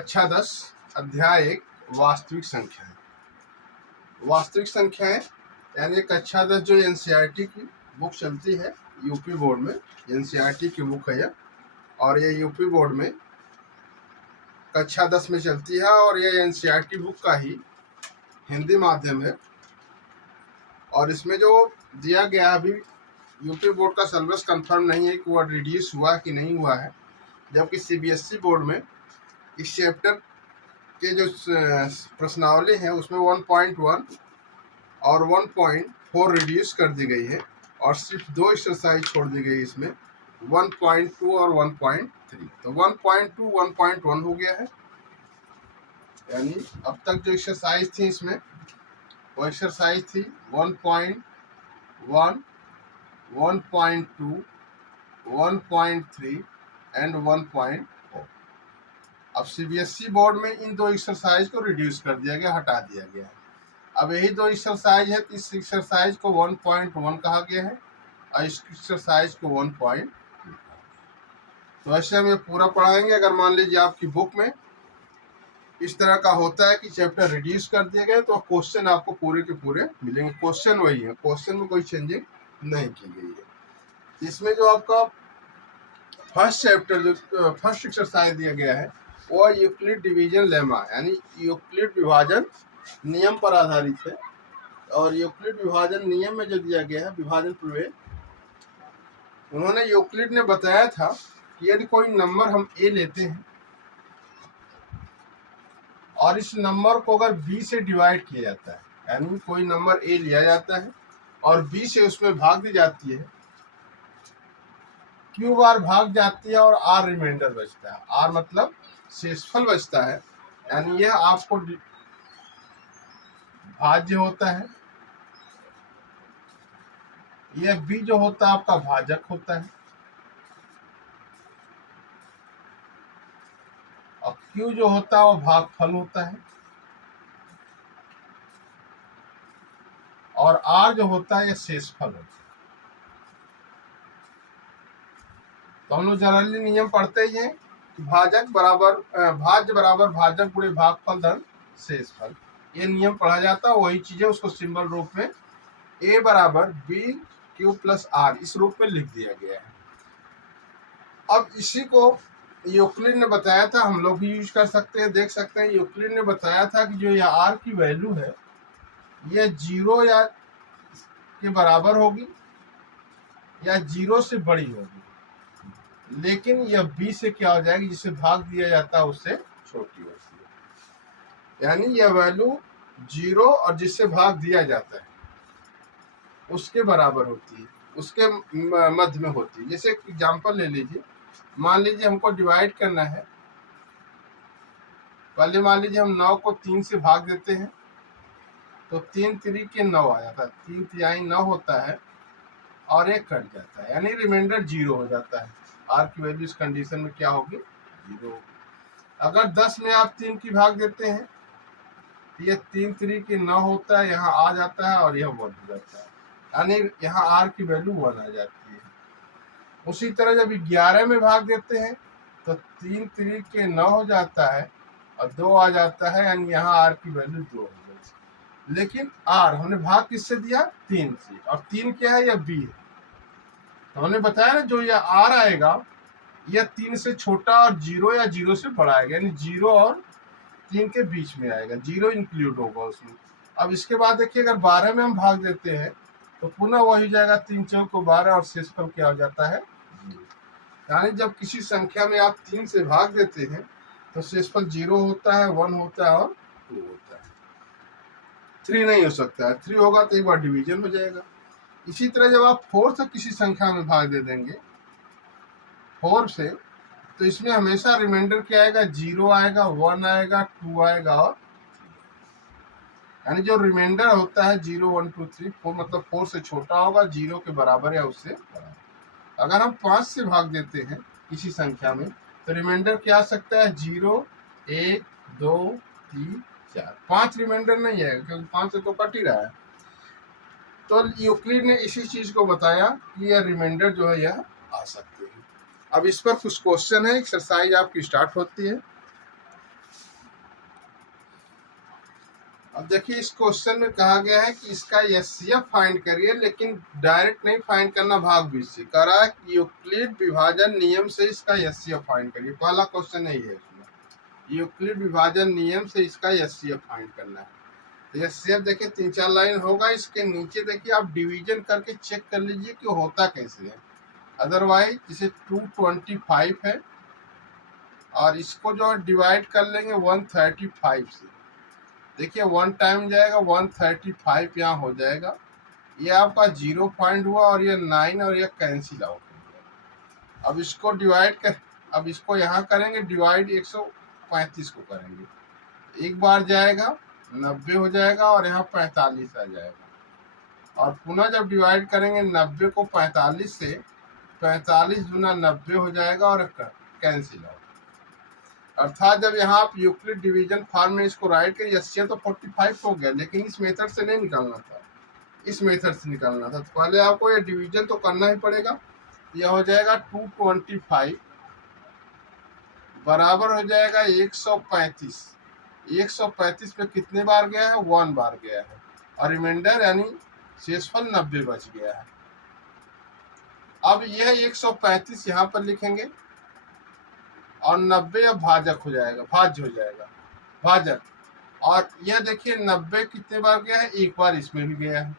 कक्षा 10 अध्याय 1 वास्तविक संख्याएं। वास्तविक संख्याएं यानी कक्षा 10 जो एनसीईआरटी की बुक चलती है यूपी बोर्ड में, एनसीईआरटी की बुक है यह, और ये यूपी बोर्ड में कक्षा 10 में चलती है और ये एनसीईआरटी बुक का ही हिंदी माध्यम है। और इसमें जो दिया गया अभी यूपी बोर्ड का सिलेबस कंफर्म नहीं है कि वह रिड्यूस हुआ कि नहीं हुआ है, जबकि सीबीएसई बोर्ड में इस चैप्टर के जो प्रश्नावली है उसमें 1.1 और 1.4 रिड्यूस कर दी गई है और सिर्फ 2 एक्सरसाइज छोड़ दी गई इसमें 1.2 और 1.3। तो 1.2 1.1 हो गया है, यानी अब तक जो एक्सरसाइज थी इसमें वो एक्सरसाइज थी 1.1, 1.2, 1.3 एंड 1.4। अब सीबीएसई बोर्ड में इन 2 एक्सरसाइज को रिड्यूस कर दिया गया, हटा दिया गया है। अब यही 2 एक्सरसाइज है, इस एक्सरसाइज को 1.1 कहा गया है और इस एक्सरसाइज को 1.2। तो ऐसे हम ये पूरा पढ़ाएंगे। अगर मान लीजिए आपकी बुक में इस तरह का होता है कि चैप्टर रिड्यूस कर दिए गए तो क्वेश्चन आपको पूरे के पूरे मिलेंगे। क्वेश्चन वही है, क्वेश्चन में कोई चेंजिंग नहीं की गई है। इसमें जो आपका फर्स्ट चैप्टर जो फर्स्ट एक्सरसाइज दिया गया है वो यूक्लिड डिवीजन लेमा यानी यूक्लिड विभाजन नियम पर आधारित है। और यूक्लिड विभाजन नियम में जो दिया गया है विभाजन प्रमेय, उन्होंने यूक्लिड ने बताया था कि यदि कोई नंबर हम ए लेते हैं और इस नंबर को अगर बी से डिवाइड किया जाता है, यानी कोई नंबर ए लिया जाता है और बी से उसमें भाग दी जाती है, क्यू बार भाग जाती है और आर रिमाइंडर बचता है। आर मतलब शेषफल बचता है, यानी यह आपको भाज्य होता है, यह बी जो होता है आपका भाजक होता है और क्यू जो होता है वो भागफल होता है और आर जो होता है यह शेषफल होता है। तो हम लोग जनरली नियम पढ़ते ही हैं कि भाज्य बराबर भाजक गुणे भागफल धन शेषफल, ये नियम पढ़ा जाता है। वही चीजें उसको सिंबल रूप में ए बराबर बी क्यू प्लस आर इस रूप में लिख दिया गया है। अब इसी को यूक्लिड ने बताया था, हम लोग भी यूज कर सकते हैं, देख सकते हैं। यूक्लिड ने बताया था कि जो यह आर की वैल्यू है यह 0 या के बराबर होगी या 0 से बड़ी होगी, लेकिन यह बी से क्या हो जाएगी, जिसे भाग दिया जाता है उससे छोटी होती है। यानी यह वैल्यू 0 और जिससे भाग दिया जाता है उसके बराबर होती है, उसके मध्य में होती है। जैसे एग्जांपल ले लीजिए, मान लीजिए हमको डिवाइड करना है। पहले मान लीजिए हम 9 को 3 से भाग देते हैं तो 3 3 के 9 आ जाता है, 3 तिहाई 9 होता है और 1 कट जाता है, यानी रिमाइंडर 0 हो जाता है। आर की वैल्यू इस कंडीशन में क्या होगी, 0। अगर 10 में आप 3 की भाग देते हैं तो यह 3 3 के 9 होता है, यहाँ आ जाता है और यह 1 हो जाता है, यानी यहाँ आर की वैल्यू 1 आ जाती है। उसी तरह जब 11 में भाग देते हैं तो 3 3 के 9 हो जाता है और 2 आ जाता है, यानी यहाँ आर की वैल्यू 2 हो जाती है। लेकिन आर हमने भाग किससे दिया, 3 से, और 3 क्या है, यह बी है। तो हमने बताया ना जो यह आर आएगा यह 3 से छोटा और 0 या 0 से बड़ा आएगा, यानी 0 और 3 के बीच में आएगा, 0 इंक्लूड होगा उसमें। अब इसके बाद देखिए अगर 12 में हम भाग देते हैं तो पुनः वही जाएगा, 3 चौक को 12 और शेषफल क्या हो जाता है, 0। यानी जब किसी संख्या में आप 3 से भाग देते हैं तो शेषफल 0 होता है, 1 होता है और 2 होता है। 3 नहीं हो सकता है, 3 होगा तो एक बार डिवीजन हो जाएगा। इसी तरह जब आप 4 से किसी संख्या में भाग दे देंगे 4 से, तो इसमें हमेशा रिमाइंडर क्या आएगा, 0 आएगा, 1 आएगा, 2 आएगा और 3। यानी जो रिमाइंडर होता है 0 1 2 3 4 मतलब 4 से छोटा होगा, 0 के बराबर या उससे बड़ा। अगर हम 5 से भाग देते हैं किसी संख्या में तो रिमाइंडर क्या आ सकता है, 0 1 2 3 4, 5 रिमाइंडर नहीं है क्योंकि 5 से तो कट ही रहा है। तो यूक्लिड ने इसी चीज को बताया कि यह रिमाइंडर जो है यह आ सकते हैं। अब इस पर कुछ क्वेश्चन है, एक्सरसाइज आपकी स्टार्ट होती है। अब देखिए इस क्वेश्चन में कहा गया है कि इसका एचसीएफ फाइंड करिए, लेकिन डायरेक्ट नहीं फाइंड करना, भाग बीच से कह रहा है कि यूक्लिड विभाजन नियम से इसका एचसीएफ फाइंड करिए। पहला क्वेश्चन यही है इसमें, यूक्लिड विभाजन नियम से इसका एचसीएफ फाइंड करना है। तो एचसीएफ देखिए 3-4 लाइन होगा, इसके नीचे देखिए आप डिवीजन करके चेक कर लीजिए कि होता कैसे है। अदरवाइज जैसे 225 है और इसको जो डिवाइड कर लेंगे 135 से, देखिए 1 टाइम जाएगा 135 यहाँ हो जाएगा, ये आपका 0 पॉइंट हुआ और ये 9 और ये कैंसिल आउट हो गया। अब इसको डिवाइड कर, अब इसको यहाँ करेंगे डिवाइड 135 को करेंगे, एक बार जाएगा 90 हो जाएगा और यहाँ 45 आ जाएगा। और पुनः जब डिवाइड करेंगे 90 को 45 से, 45 गुना 90 हो जाएगा और कैंसिल आउट। अर्थात जब यहाँ आप यूक्लिड डिवीजन फॉर्म में इसको राइट करें, एचसीएफ तो 45 हो गया, लेकिन इस मेथड से नहीं निकालना था, इस मेथड से निकालना था। तो पहले आपको ये डिवीजन तो करना ही पड़ेगा। यह हो जाएगा 225 बराबर हो जाएगा 135। 135 पे कितने बार गया है? 1 बार गया है, और रिमाइंडर यानी शेषफल 90 बच गया है। अब यह 135 यहाँ पर लिखेंगे और 90 अब भाजक हो जाएगा, भाज्य हो जाएगा, भाजक। और यह देखिए 90 कितने बार गया है? एक बार इसमें भी गया है,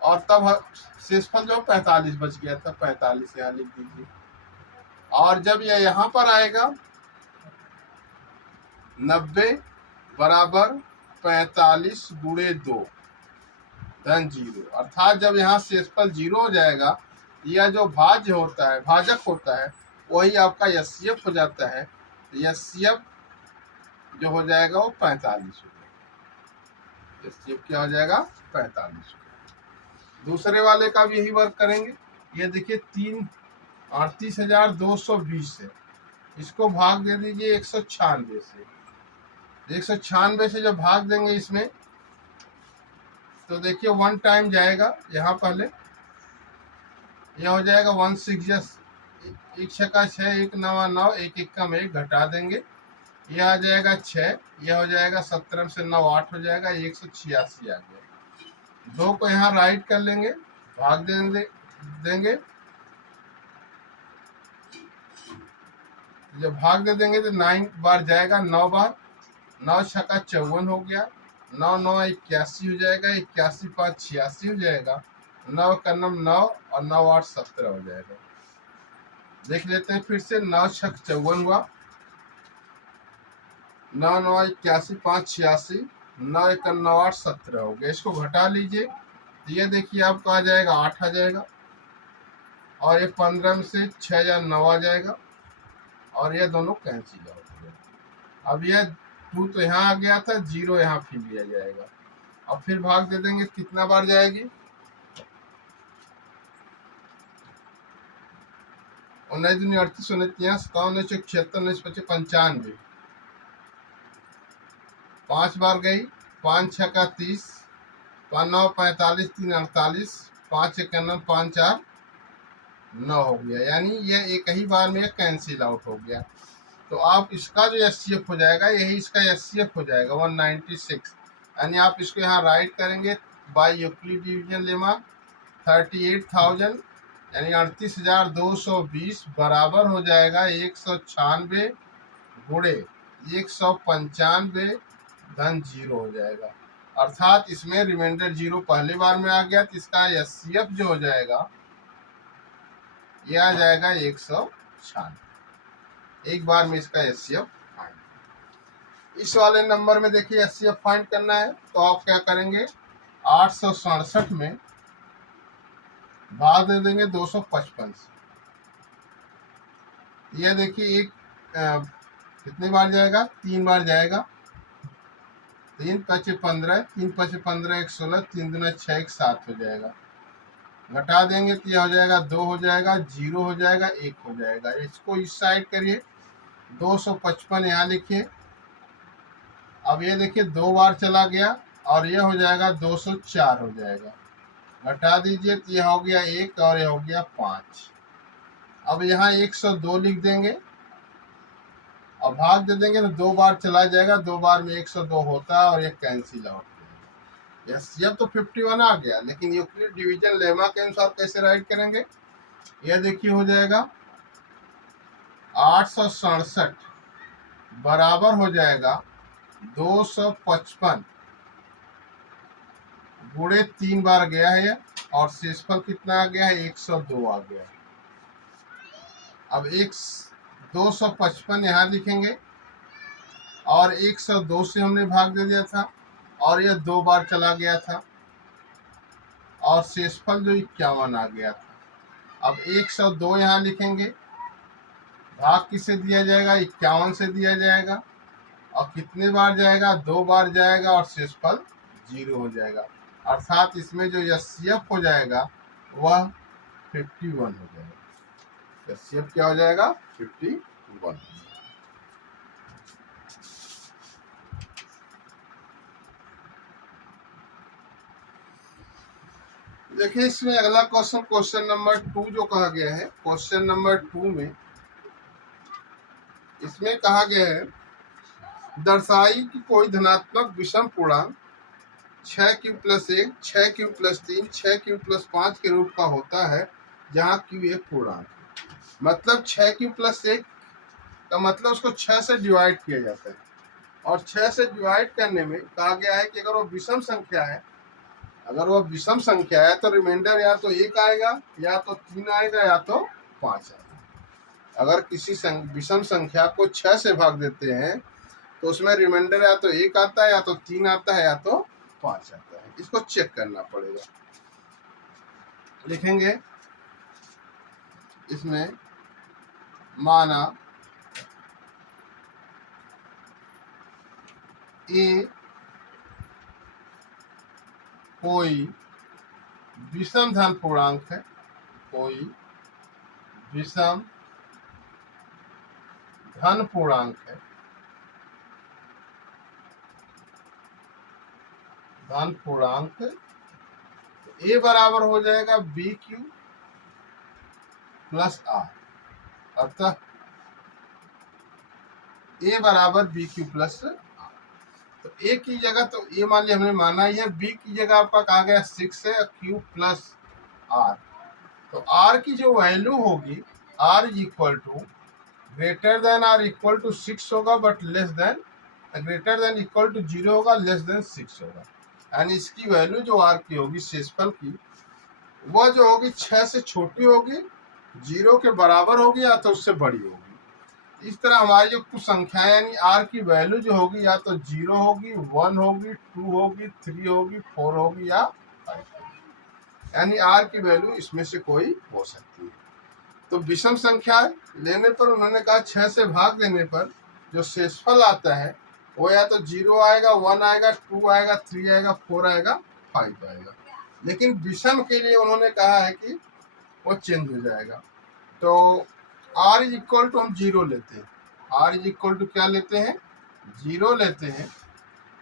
और तब शेषफल जो 45 बच गया था, 45 यहाँ लिख दीजिए। और जब यह यहाँ पर आएगा 90 बराबर 45 गुणे 2 धन 0, अर्थात जब यहाँ शेषफल 0 हो जाएगा, यह जो भाज्य होता है, भाजक होता है, वही आपका एचसीएफ हो जाता है। एचसीएफ जो हो जाएगा वो 45 हो जाएगा। एचसीएफ क्या हो जाएगा? 45। दूसरे वाले का भी यही वर्क करेंगे। ये देखिए 38,220 से, इसको भाग दे दीजिए 196 से। 196 से जब भाग देंगे इसमें, तो देखिए 1 टाइम जाएगा यहाँ, पहले यह हो जाएगा 16, 1 छक्का 6, 1 नवा 9, 1 1 में 1 घटा देंगे, यह आ जाएगा 6, यह हो जाएगा 17 से 9 8 हो जाएगा, 186 आ गया। 2 को यहाँ राइट कर लेंगे, भाग देंगे, जब भाग दे देंगे तो 9 बार जाएगा, 9 बार, 9 छक्का 54 हो गया, 9 9 81 हो जाएगा, 81 5 86 हो जाएगा, 9 का 9 और 9 8 17 हो जाएगा। देख लेते हैं फिर से, 9 छक 54 हुआ, 9 9 81 5 86, 9 1 9 8 17 हो गया। इसको घटा लीजिए तो ये देखिए आपको आ जाएगा 8 आ जाएगा, और ये 15 में से 6 या 9 आ जाएगा, और ये दोनों कैंसिल हो गया। अब यह 2 तो यहाँ आ गया था, 0 यहाँ फिर लिया जाएगा, और फिर भाग दे देंगे, कितना बार जाएगी? 19 दूनी 38, 29 57, 76, 95, 5 बार गई, 5 छक्का 30, 5 9 45, 3 48, 5 1 9 5 4 9 हो गया, यानी यह एक ही बार में कैंसिल आउट हो गया। तो आप इसका जो एचसीएफ हो जाएगा, यही इसका एचसीएफ हो जाएगा 196, यानी आप इसको यहाँ राइट करेंगे बाय यूक्लिड डिवीजन लेमा 38,000 यानी 38,220 बराबर हो जाएगा 196 गुणे 195 धन 0 हो जाएगा। अर्थात इसमें रिमाइंडर 0 पहले बार में आ गया, तो इसका एचसीएफ जो हो जाएगा यह आ जाएगा 196, एक बार में इसका एचसीएफ फाइंड। इस वाले नंबर में देखिए एचसीएफ फाइंड करना है, तो आप क्या करेंगे, 867 में भाग दे देंगे 255 से। यह देखिए एक कितनी बार जाएगा? 3 बार जाएगा, 3 5 15, 3 5 15 1 16, 3 दूना 6 1 7 हो जाएगा। घटा देंगे तो यह हो जाएगा 2 हो जाएगा, 0 हो जाएगा, 1 हो जाएगा। इसको इस साइड करिए, 255 यहाँ लिखिए। अब ये देखिए 2 बार चला गया, और यह हो जाएगा 204 हो जाएगा। घटा दीजिए तो यह हो गया 1 और यह हो गया 5। अब यहाँ 102 लिख देंगे और भाग दे देंगे तो 2 बार चला जाएगा, 2 बार में 102 होता है और ये कैंसिल आउट। एचसीएफ तो 51 आ गया, लेकिन यूक्लिड डिवीजन लेमा के अनुसार कैसे राइट करेंगे? यह देखिए हो जाएगा 867 बराबर हो जाएगा 255 गुणे 3 बार गया है और शेषफल कितना आ गया है? 102 आ गया है। अब 255 यहाँ लिखेंगे और 102 से हमने भाग दे दिया था और यह 2 बार चला गया था और शेषफल जो 51 आ गया था। अब 102 यहाँ लिखेंगे, भाग किससे दिया जाएगा? 51 से दिया जाएगा और कितने बार जाएगा? 2 बार जाएगा और शेषफल 0 हो जाएगा, अर्थात इसमें जो एचसीएफ हो जाएगा वह 51 हो जाएगा। एचसीएफ क्या हो जाएगा? 51। देखिए इसमें अगला क्वेश्चन नंबर 2 जो कहा गया है, क्वेश्चन नंबर 2 में इसमें कहा गया है दर्शाई कि कोई धनात्मक विषम पूर्णांक 6q+1, 6q+3, 6q+5 के रूप का होता है जहाँ q एक पूर्णांक है। मतलब 6q+1 का मतलब उसको 6 से डिवाइड किया जाता है और 6 से डिवाइड करने में कहा गया है कि अगर वो विषम संख्या है, अगर वो विषम संख्या है तो रिमाइंडर या तो 1 आएगा या तो 3 आएगा या तो 5 आएगा। अगर किसी विषम संख्या को 6 से भाग देते हैं तो उसमें रिमाइंडर या तो 1 आता है या तो 3 आता है या तो 5 आता है। इसको चेक करना पड़ेगा। लिखेंगे इसमें माना ए कोई विषम धन पूर्णांक है, कोई विषम धन पूर्णांक है, धन पूर्णांक ए बराबर हो जाएगा BQ प्लस आर, अर्थात ए बराबर BQ प्लस आर। तो ए की जगह तो ए मान लिया हमने माना ही है, बी की जगह आपका कहा गया 6 है, क्यू प्लस आर। तो आर की जो वैल्यू होगी R is equal to greater than R equal to 6 होगा, but less than greater than equal to 0 होगा, लेस देन 6 होगा। यानी इसकी वैल्यू जो आर की होगी शेषफल की, वह जो होगी 6 से छोटी होगी, 0 के बराबर होगी या तो उससे बड़ी होगी। इस तरह हमारी जो कुछ संख्याएं यानी आर की वैल्यू जो होगी या तो 0 होगी, 1 होगी, 2 होगी, 3 होगी, 4 होगी या 5 होगी। यानी आर की वैल्यू इसमें से कोई हो सकती है। तो विषम संख्या लेने पर उन्होंने कहा 6 से भाग देने पर जो शेषफल आता है वो या तो 0 आएगा, 1 आएगा, 2 आएगा, 3 आएगा, 4 आएगा, 5 आएगा। लेकिन विषम के लिए उन्होंने कहा है कि वो चेंज हो जाएगा। तो आर इज इक्वल टू हम 0 लेते हैं, आर इज इक्वल टू क्या लेते हैं? 0 लेते हैं।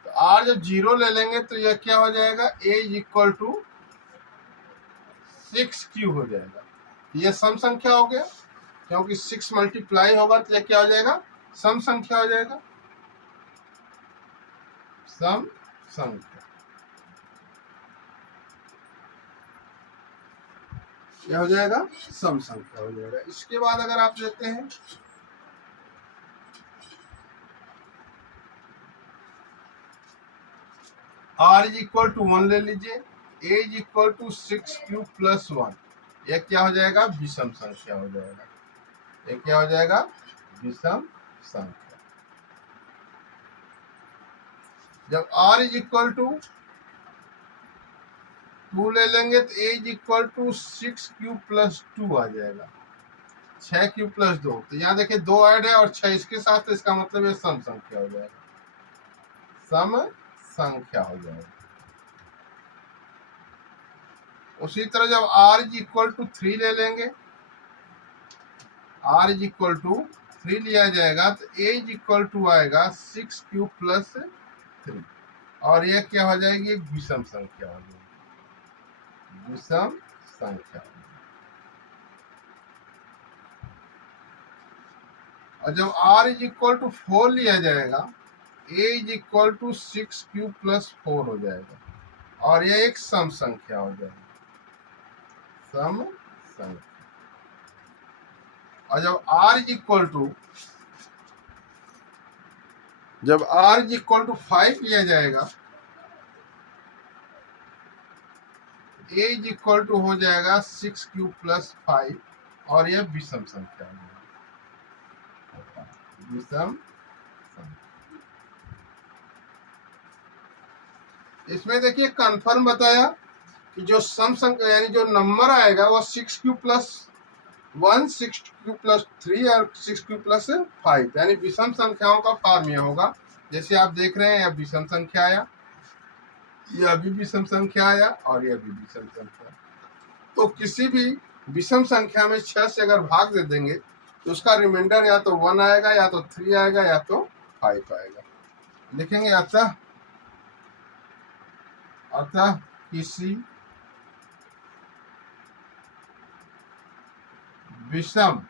तो आर जब 0 ले लेंगे तो यह क्या हो जाएगा? ए इज इक्वल टू 6q हो जाएगा। यह सम संख्या हो गया, क्योंकि 6 मल्टीप्लाई होगा तो यह क्या हो जाएगा? सम संख्या हो जाएगा, सम संख्या। यह हो जाएगा सम संख्या हो जाएगा। इसके बाद अगर आप लेते हैं आर इज इक्वल टू 1 ले लीजिए, A is equal to 6q plus 1, यह क्या हो जाएगा? विषम संख्या हो जाएगा। यह क्या हो जाएगा? विषम संख्या। जब r इज इक्वल टू 2 ले लेंगे तो a is equal to 6q plus 2 आ जाएगा, 6q प्लस 2। तो यहाँ देखिए 2 ऐड है और 6 इसके साथ, तो इसका मतलब ये सम संख्या हो जाएगा, सम संख्या हो जाएगा। उसी तरह जब r इज इक्वल टू 3 ले लेंगे, r इज इक्वल टू 3 लिया जाएगा तो a इज इक्वल टू आएगा 6q प्लस 3, और यह क्या हो जाएगी? एक विषम संख्या हो जाएगी, विषम संख्या। और जब r इज इक्वल टू 4 लिया जाएगा, a is equal to 6q plus 4 हो जाएगा। और ये एक सम संख्या हो जाएगी, सम संख्या। और जब r इज इक्वल टू 5 लिया जाएगा, a इज इक्वल टू हो जाएगा 6 क्यूब प्लस 5, और यह विषम संख्या है, विषम संख्या। इसमें देखिए कंफर्म बताया कि जो सम संख्या यानी जो नंबर आएगा वो 6 क्यूब प्लस 1, 6 क्यूब प्लस 3 और 6 क्यूब प्लस 5, यानी विषम संख्याओं का फॉर्म यह होगा। जैसे आप देख रहे हैं, यह विषम संख्या आया, यह भी विषम संख्या आया, और यह भी विषम संख्या। तो किसी भी विषम संख्या में 6 से अगर भाग दे देंगे तो उसका रिमाइंडर या तो 1 आएगा, या तो 3 आएगा, या तो 5 आएगा। लिखेंगे अतः किसी विषम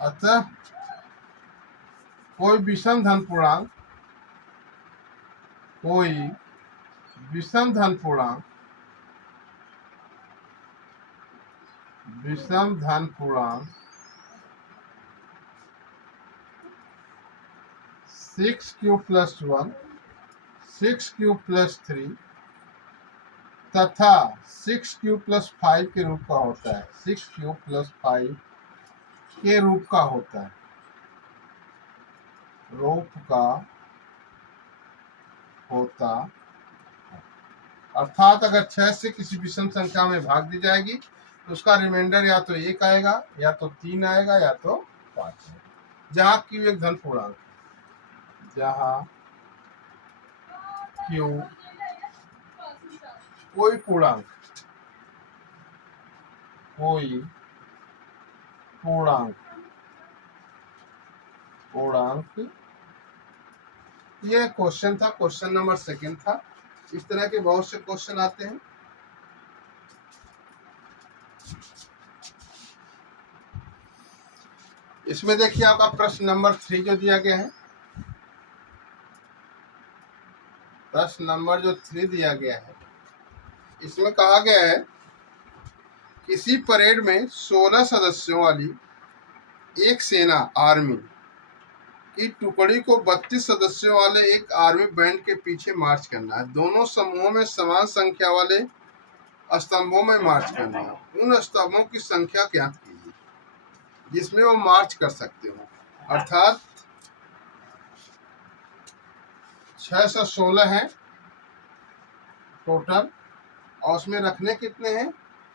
अतः कोई विषम धन पूर्णांक six cube plus 1, 6 cube plus 3 तथा 6 क्यूब प्लस 5 के रूप का होता है, 6 क्यूब प्लस 5 के रूप का होता है, अर्थात अगर 6 से किसी विषम संख्या में भाग दी जाएगी तो उसका रिमाइंडर या तो 1 आएगा, या तो 3 आएगा, या तो 5 आएगा, जहां क्यू एक धन पूर्णांक, जहां क्यू कोई पूर्णांक ये क्वेश्चन था, क्वेश्चन नंबर 2 था। इस तरह के बहुत से क्वेश्चन आते हैं। इसमें देखिए आपका प्रश्न नंबर 3 जो दिया गया है, प्रश्न नंबर जो 3 दिया गया है, इसमें कहा गया है किसी परेड में 16 सदस्यों वाली एक सेना आर्मी की टुकड़ी को 32 सदस्यों वाले एक आर्मी बैंड के पीछे मार्च करना है। दोनों समूहों में समान संख्या वाले स्तंभों में मार्च करना है। उन स्तंभों की संख्या ज्ञात कीजिए जिसमें वो मार्च कर सकते हो। अर्थात 616 है टोटल, और उसमें रखने कितने हैं?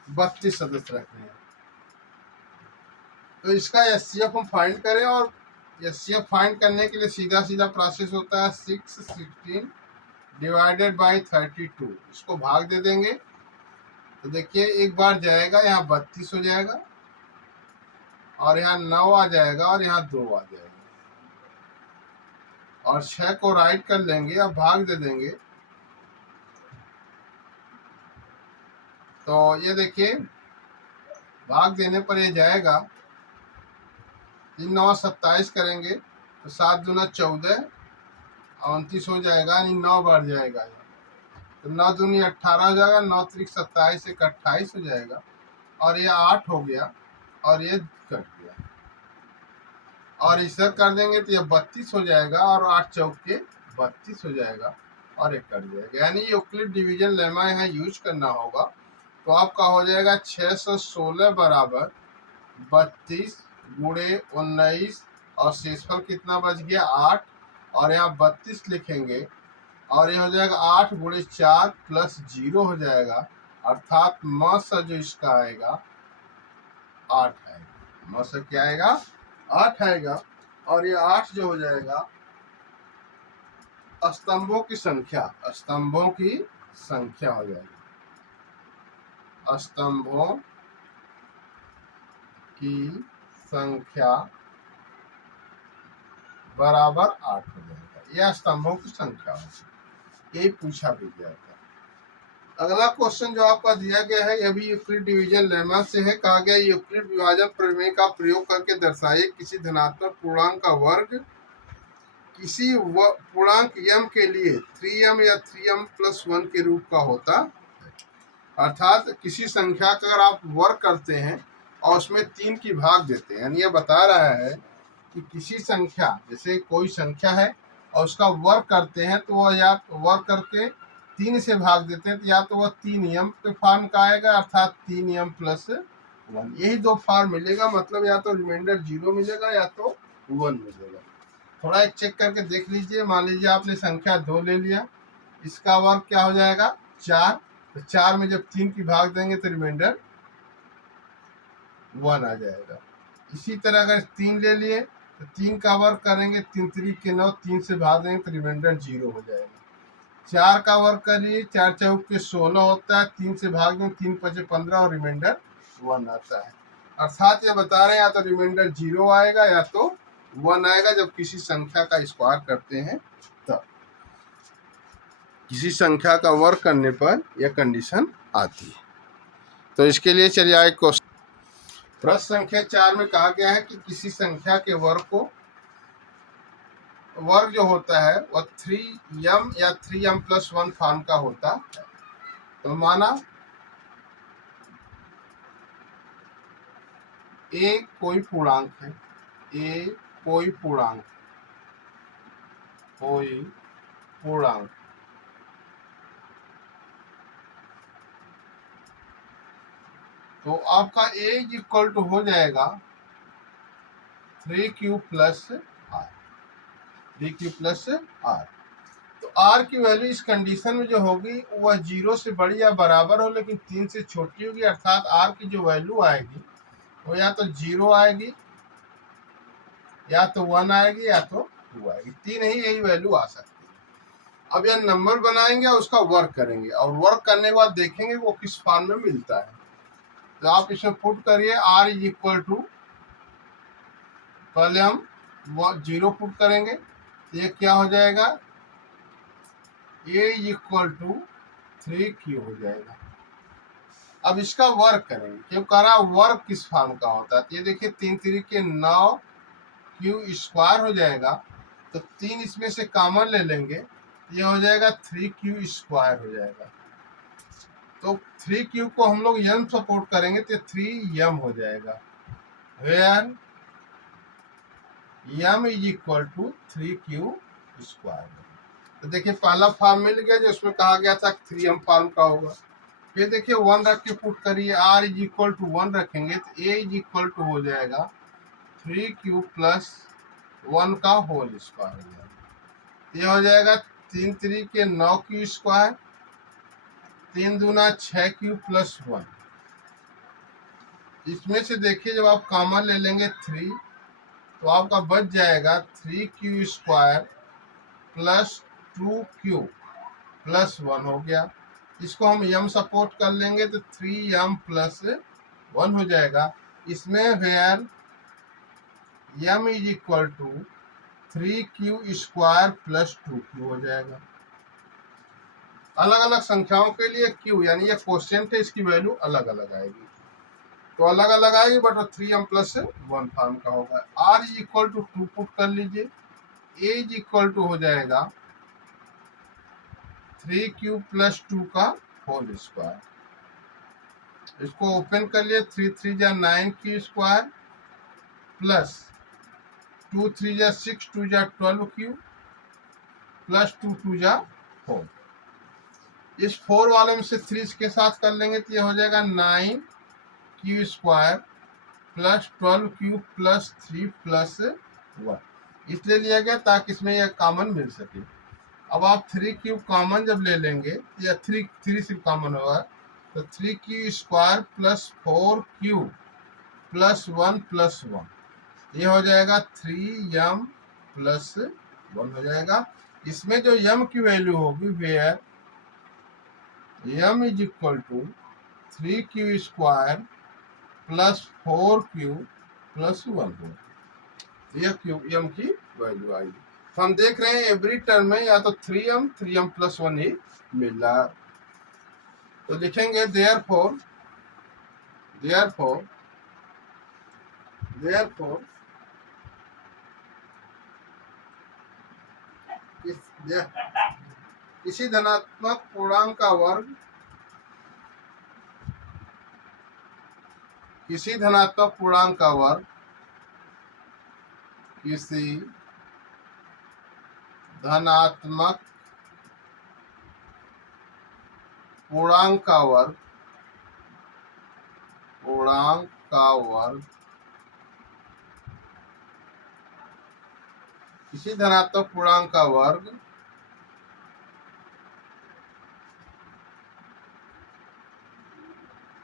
32 सदस्य रखने हैं। तो इसका एचसीएफ हम फाइंड करें, और एचसीएफ फाइंड करने के लिए सीधा प्रोसेस होता है 616 डिवाइडेड बाई 32। इसको भाग दे देंगे तो देखिए एक बार जाएगा, यहाँ 32 हो जाएगा, और यहाँ 9 आ जाएगा, और यहाँ 2 आ जाएगा, और 6 को राइट कर लेंगे, अब भाग दे देंगे तो ये देखिए भाग देने पर ये जाएगा, 3 9 27 करेंगे तो 7 दूना 14 29 हो जाएगा, यानी 9 बार जाएगा। तो 9 दूनी 18 हो जाएगा, 9 त्रिक 27, एक 28 हो जाएगा, और ये 8 हो गया, और ये कट गया, और इसे कर देंगे तो ये 32 हो जाएगा, और 8 चौके 32 हो जाएगा, और एक कट जाएगा। यानी यूक्लिड डिवीजन लेमा यहाँ यूज करना होगा। तो आपका हो जाएगा 616 बराबर 32 गुणे 19, और शेषफल कितना बच गया? 8, और यहाँ 32 लिखेंगे, और ये हो जाएगा 8 गुणे 4 प्लस 0 हो जाएगा, अर्थात म से जो इसका आएगा 8 आएगा। म से क्या आएगा? 8 आएगा, और ये 8 जो हो जाएगा स्तंभों की संख्या हो जाएगी, स्तंभों की संख्या बराबर 8 हो जाएगा। यह स्तंभों की संख्या है, यही पूछा भी गया था। अगला क्वेश्चन जो आपका दिया गया है यह भी यूक्लिड डिवीजन लेमा से है। कहा गया यूक्लिड विभाजन प्रमेय का प्रयोग करके दर्शाइए किसी धनात्मक पूर्णांक का वर्ग किसी पूर्णांक m के लिए 3m या 3m+1 के रूप का होता। अर्थात किसी संख्या का अगर आप वर्ग करते हैं और उसमें 3 की भाग देते हैं, यानी यह बता रहा है कि किसी संख्या, जैसे कोई संख्या है और उसका वर्ग करते हैं तो वह या वर्ग करके 3 से भाग देते हैं तो या तो वह 3m के फॉर्म का आएगा अर्थात 3m+1, यही दो फॉर्म मिलेगा। मतलब या तो रिमाइंडर 0 मिलेगा या तो 1 मिलेगा। थोड़ा एक चेक करके देख लीजिए। मान लीजिए आपने संख्या 2 ले लिया, इसका वर्ग क्या हो जाएगा 4, तो 4 में जब 3 की भाग देंगे तो रिमाइंडर 1 आ जाएगा। इसी तरह अगर 3 ले लिए तो 3 का वर्ग करेंगे, 3 3 के 9, 3 से भाग देंगे तो रिमाइंडर 0 हो जाएगा। 4 का वर्ग करिए, 4 चौक के 16 होता है, 3 से भाग देंगे, 3 5 15 और रिमाइंडर 1 आता है। अर्थात ये बता रहे हैं या तो रिमाइंडर 0 आएगा या तो 1 आएगा जब किसी संख्या का स्क्वायर करते हैं तब। किसी संख्या का वर्ग करने पर यह कंडीशन आती है। तो इसके लिए चलिए आए क्वेश्चन। प्रश्न संख्या 4 में कहा गया है कि किसी संख्या के वर्ग जो होता है वह 3m या 3m+1 फॉर्म का होता है। तो माना a कोई पूर्णांक है, a कोई पूर्णांक तो आपका a इक्वल टू हो जाएगा 3q plus r, 3q plus r। तो r की वैल्यू इस कंडीशन में जो होगी वह 0 से बड़ी या बराबर हो लेकिन 3 से छोटी होगी। अर्थात r की जो वैल्यू आएगी वो या तो 0 आएगी या तो 1 आएगी या तो 2 आएगी, 3 ही यही वैल्यू आ सकती है। अब यह नंबर बनाएंगे और उसका वर्क करेंगे और वर्क करने के बाद देखेंगे वो किस फॉर्म में मिलता है। तो आप इसमें पुट करिए r इक्वल टू, पहले हम 0 पुट करेंगे तो ये क्या हो जाएगा a इक्वल टू 3q हो जाएगा। अब इसका वर्क करेंगे, क्यों कह रहा वर्क किस फॉर्म का होता है। तो ये देखिए 3 3 के 9q स्क्वायर हो जाएगा, तो 3 इसमें से कॉमन ले लेंगे तो ये हो जाएगा 3q स्क्वायर हो जाएगा। तो 3q को हम लोग m सपोर्ट करेंगे तो 3m हो जाएगा, where m is equal to 3q square. तो देखिए पहला फॉर्म मिल गया जो उसमें कहा गया था 3m फॉर्म का होगा। फिर देखिए 1 रख के पुट करिए, r इज इक्वल टू 1 रखेंगे तो a इज इक्वल टू हो जाएगा 3q प्लस 1 का होल स्क्वायर हो जाएगा। ये हो जाएगा 3 3 के 9q स्क्वायर, 3 दूना 6q प्लस 1। इसमें से देखिए जब आप कॉमन ले लेंगे 3 तो आपका बच जाएगा 3q square plus 2q plus 1 हो गया। इसको हम m सपोर्ट कर लेंगे तो 3m प्लस 1 हो जाएगा। इसमें where m is equal to 3q square plus 2q हो जाएगा। अलग अलग संख्याओं के लिए q यानी ये क्वोशिएंट है, इसकी वैल्यू अलग अलग आएगी, तो अलग अलग आएगी बट 3m प्लस 1 फॉर्म का होगा। r is equal to 2 put कर लीजिए, a इज इक्वल टू हो जाएगा 3q प्लस 2 का होल स्क्वायर। इसको ओपन कर लिए, 3 3 जा 9q स्क्वायर प्लस 2 3 जा 6 2 जा 12q प्लस 2 2 जा 4। इस 4 वाले में से 3 के साथ कर लेंगे तो ये हो जाएगा 9q square plus 12q plus 3 plus 1। इसलिए लिया गया ताकि इसमें यह कॉमन मिल सके। अब आप 3q कॉमन जब ले लेंगे या 3 से कॉमन होगा तो 3q square plus 4q plus 1 plus 1, ये हो जाएगा 3m प्लस 1 हो जाएगा। इसमें जो m की वैल्यू होगी where m is equal to 3q square plus 4q plus 1 होगा, यह m की वैल्यू आएगी। तो हम देख रहे हैं एवरी टर्म में या तो 3m प्लस 1 ही मिल रहा है। तो लिखेंगे देयरफॉर किसी धनात्मक पूर्णांक का वर्ग किसी धनात्मक पूर्णांक का वर्ग किसी धनात्मक पूर्णांक का वर्ग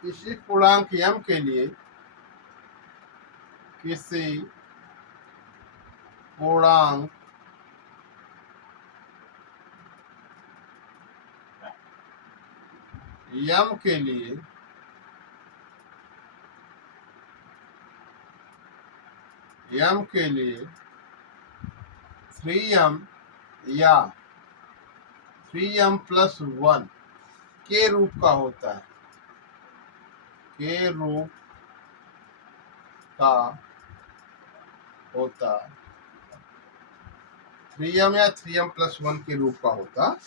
किसी पूर्णांक m के लिए m के लिए 3m या 3m + 1 के रूप का होता है, 3m या 3m + 1 के रूप का होता।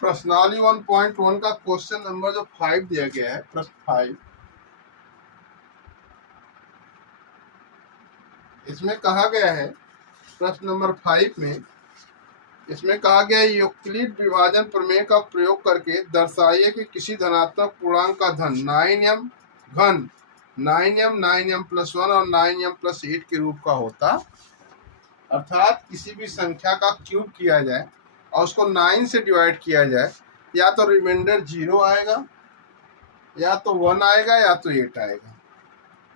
प्रश्नावली 1.1 का क्वेश्चन नंबर जो 5 दिया गया है, प्रश्न 5, इसमें कहा गया है, प्रश्न नंबर 5 में इसमें कहा गया है यूक्लिड विभाजन प्रमेय का प्रयोग करके दर्शाइए कि किसी धनात्मक पूर्णांक का धन 9m घन 9m 9m + 1 और 9m + 8 के रूप का होता। अर्थात किसी भी संख्या का क्यूब किया जाए और उसको 9 से डिवाइड किया जाए, या तो रिमाइंडर 0 आएगा, या तो 1 आएगा, या तो 8 आएगा,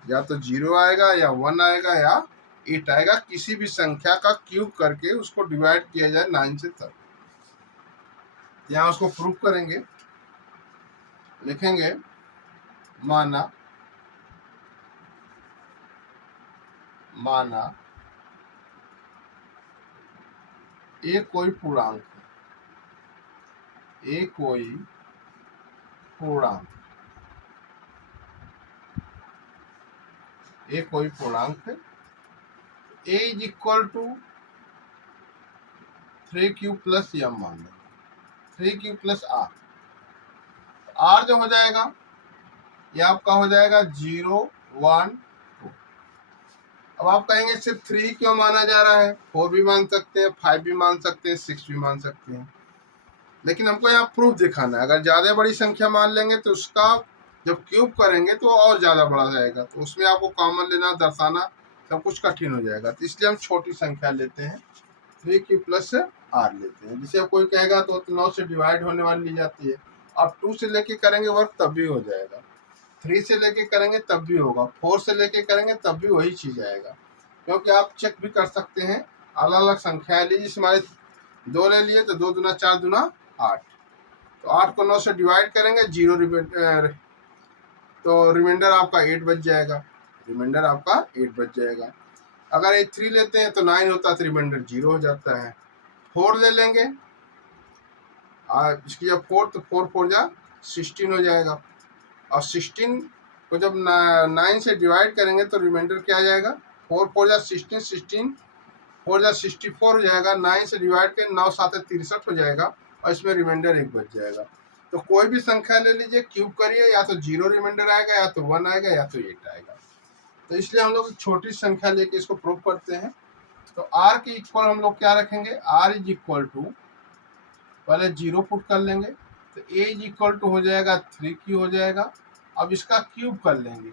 या तो 0 आएगा, या 1 आएगा, या 8 आएगा। किसी भी संख्या का क्यूब करके उसको डिवाइड किया जाए 9 से, तब यहाँ उसको प्रूफ करेंगे। लिखेंगे माना एक कोई पूर्णांक है, a = 3q + m मान लो, 3q + r। r जो हो जाएगा ये आपका हो जाएगा 0 1 2। अब आप कहेंगे सिर्फ 3 क्यों माना जा रहा है, 4 भी मान सकते हैं, 5 भी मान सकते हैं, 6 भी मान सकते हैं, लेकिन हमको यहाँ प्रूफ दिखाना है। अगर ज्यादा बड़ी संख्या मान लेंगे तो उसका जब क्यूब करेंगे तो और ज्यादा बड़ा जाएगा, तो उसमें आपको कॉमन लेना, दर्शाना सब कुछ कठिन हो जाएगा। तो इसलिए हम छोटी संख्या लेते हैं, 3q + r लेते हैं। जिसे कोई कहेगा तो 9 से डिवाइड होने वाली ली जाती है। आप 2 से लेके करेंगे वर्क तब भी हो जाएगा, 3 से लेके करेंगे तब भी होगा, 4 से लेके करेंगे तब भी वही चीज आएगा। क्योंकि आप चेक भी कर सकते हैं, अलग अलग संख्या लीजिए। हमारे 2 ले लिए तो 2 दूना 4 दूना 8, तो 8 को 9 से डिवाइड करेंगे, 0 तो रिमाइंडर आपका 8 बच जाएगा। अगर ये 3 लेते हैं तो 9 होता है, तो रिमाइंडर 0 हो जाता है। 4 ले लेंगे, इसकी जब 4 तो 4 4 जा 16 हो जाएगा, और 16 को जब 9 से डिवाइड करेंगे तो रिमाइंडर क्या आ जाएगा, 4 4 जा 16, 16 4 जा 64 हो जाएगा। 9 से डिवाइड करें 9 7 63 हो जाएगा, और इसमें रिमाइंडर 1 बच जाएगा। तो कोई भी संख्या ले लीजिए, क्यूब करिए, या तो 0 रिमाइंडर आएगा, या तो 1 आएगा, या तो 8 आएगा। तो इसलिए हम लोग छोटी संख्या लेके इसको प्रूव करते हैं। तो r के इक्वल हम लोग क्या रखेंगे, r = पहले 0 पुट कर लेंगे, तो a = हो जाएगा 3q हो जाएगा। अब इसका क्यूब कर लेंगे,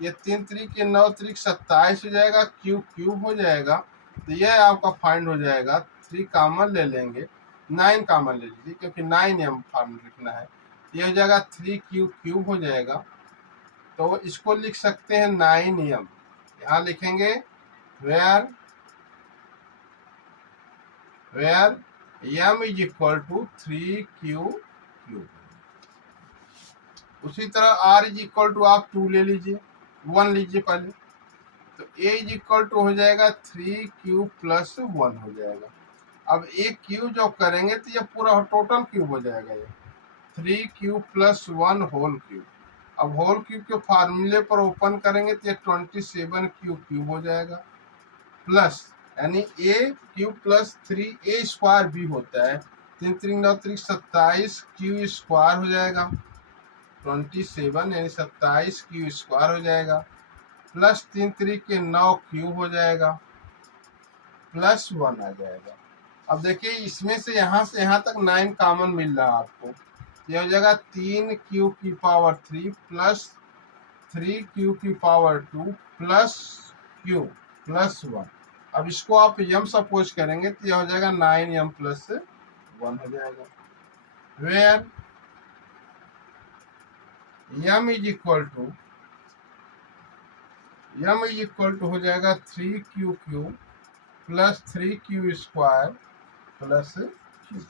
ये 3 3 के 9 3 27 हो जाएगा, क्यूब हो जाएगा। तो यह आपका फाइंड हो जाएगा। 3 कॉमन ले लेंगे, 9 कॉमन ले लीजिए, क्योंकि 9m फाइंड लिखना है। ये हो जाएगा 3q क्यूब हो जाएगा। तो इसको लिख सकते हैं 9m। यहाँ लिखेंगे वेयर m = 3q क्यूब। उसी तरह r = आप 2 ले लीजिए, 1 लीजिए पहले, तो a = हो जाएगा 3q + 1 हो जाएगा। अब एक क्यूब जो करेंगे तो ये पूरा टोटल क्यूब हो जाएगा, ये 3 क्यूब प्लस 1 होल क्यूब। अब होल क्यूब के फार्मूले पर ओपन करेंगे तो ये 27 क्यूब हो जाएगा, प्लस यानी ए क्यूब प्लस 3 ए स्क्वायर भी होता है, 3 3 9 3 27 क्यू स्क्वायर हो जाएगा, 27 यानी 27 क्यू स्क्वायर हो जाएगा, प्लस 3 3 के 9 क्यूब हो जाएगा, प्लस 1 आ जाएगा। अब देखिए इसमें से यहाँ तक 9 कॉमन मिल रहा है आपको, यह हो जाएगा 3 क्यू की पावर 3 प्लस 3 क्यू की पावर 2 प्लस क्यू प्लस 1। अब इसको आप यम सपोज करेंगे तो यह हो जाएगा 9m प्लस 1 हो जाएगा, where m is equal to हो जाएगा 3q cube plus 3q square plus q।